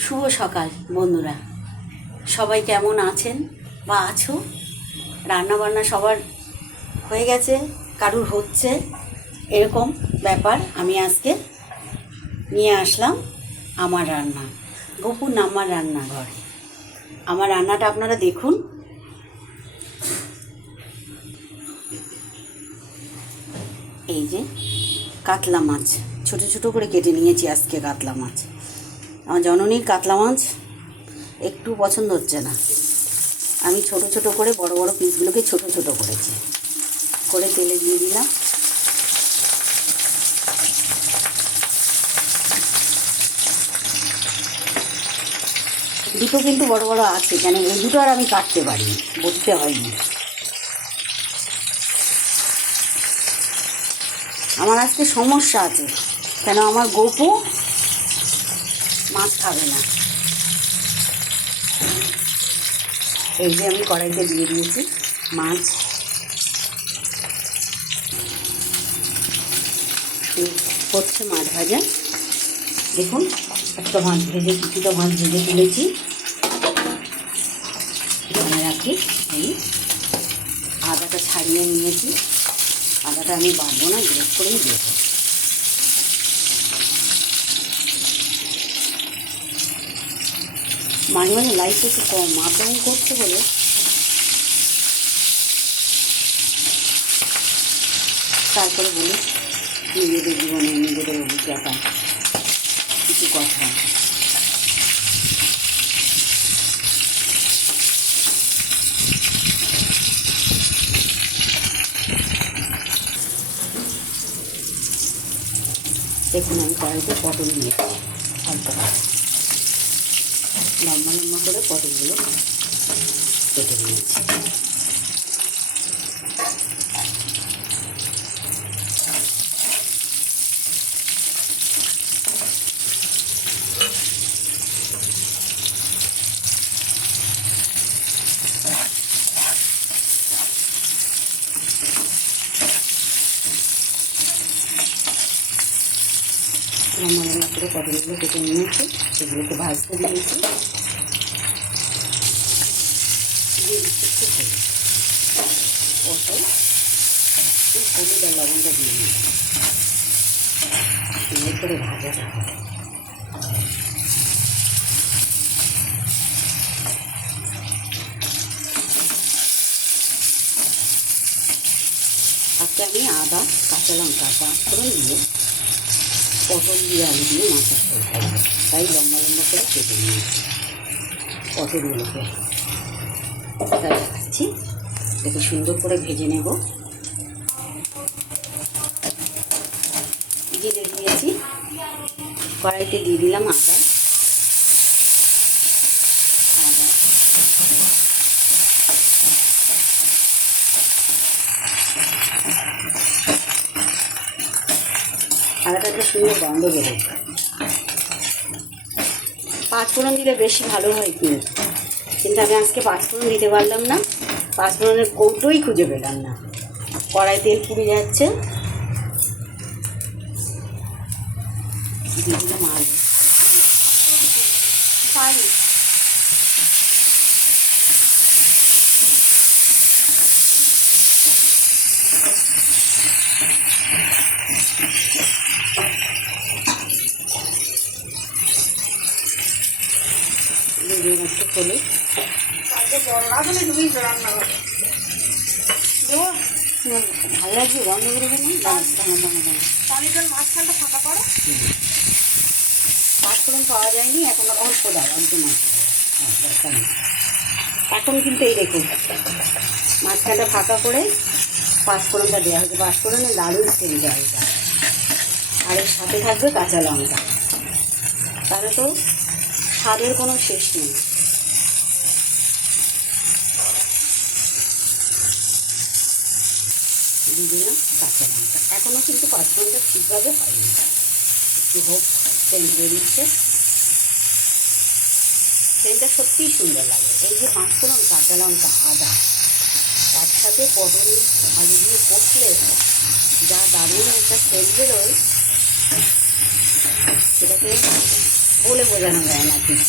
শুভ সকাল বন্ধুরা, সবাই কেমন আছেন বা আছো? রান্নাবান্না সবার হয়ে গেছে, কারুর হচ্ছে, এরকম ব্যাপার। আমি আজকে নিয়ে আসলাম আমার রান্না, গোপুর নাম্বার রান্নাঘরে। আমার রান্নাটা আপনারা দেখুন। এই যে কাতলা মাছ ছোট ছোট করে কেটে নিয়েছি আজকে। কাতলা মাছ, আমার জননীর কাতলা মাছ একটু পছন্দ হচ্ছে না। আমি ছোট ছোট করে বড় বড় পিসগুলোকে ছোট ছোট করেছি, করে তেলে দিয়ে দিলাম। দুটো কিন্তু বড় বড় আছে, কেন এই দুটো আর আমি কাটতে পারিনি, বলতে হয়নি। আমার আজকে সমস্যা আছে, কেন আমার গোপু মাছ খাবে না। এই যে আমি কড়াইতে দিয়ে দিয়েছি মাছ। হচ্ছে মাছ ভাজা, দেখুন একটা মাছ ভেজে, কিছুটা মাছ ভেজে তুলেছি। মনে রাখি এই আদাটা ছাড়িয়ে নিয়েছি। আদাটা আমি বাঁধবো না, গ্রেট করেই দেবো। মাঝে মাঝে লাইটটা একটু কম আপ ডাউন করতে বলে তারপরে বলি নিজেদের জীবনে নিজেদের অভিজ্ঞতা কিছু কথা। দেখুন আমি কড়াইতে পটল দিয়েছি, হালকা লম্বা লম্বা করে পটলগুলো কেটে নিয়েছি। লম্বা লম্বা করে পটলগুলো কেটে নিয়েছি, সেগুলোকে ভাজতে দিয়েছি। দিয়ে দিচ্ছি একটু পটল, হলুদ আর লবণটা দিয়ে নিই, সুন্দর করে ভাজাটা হবে। আজকে আমি আদা, কাঁচা লঙ্কা, পাঁচফোড়ন দিয়ে পটল দিয়ে আলু দিয়ে মাছের ঝোল করবো, তাই লম্বা লম্বা করে কেটে নিয়েছি পটলগুলোকে। তাই দেখাচ্ছি, এটাকে সুন্দর করে ভেজে নেব। জিরে দিয়েছি, কড়াইতে দিয়ে দিলাম আদা। আদাটা একটা সুন্দর গন্ধ বেরোয়। পাঁচফোড়ন দিলে বেশি ভালো হয় কিন্তু আমি আজকে পাঁচফোড়ন দিতে পারলাম না। পাঁচফোড়নের কৌটোই খুঁজে পেলাম না। কড়াই তেল পুড়ে যাচ্ছে, দিয়ে দিলাম আলু। একটু হলে ভালো লাগছে, গন্ধ বেরোবে না। মাঝখানটা ফাঁকা করো। পাঁচফোড়ন পাওয়া যায়নি এখন, অল্প দাও, অল্প মাছ এখন। কিন্তু এই দেখুন মাঝখানটা ফাঁকা করে পাঁচফোড়নটা দেওয়া হয়েছে। পাঁচফোড়নে দারুণ সেন্ট আসবে, আর এর সাথে থাকবে কাঁচা লঙ্কা, তাহলে তো স্বাদের কোনো শেষ নেই। দিয়ে দিলাম কাঁচা লঙ্কা। এখনও কিন্তু পাঁচফোড়নটা ঠিকভাবে হয়নি, একটু হোক, সেন্ট বেরিয়েছে। সেন্টটা সত্যিই সুন্দর লাগে। এই যে পাঁচফোড়ন, কাঁচা লঙ্কা, আদা একসাথে পটল আলু দিয়ে কষলে যা দারুণ একটা সেন্ট বেরোয়, সেটাকে বলে বোঝানো যায় না ঠিক।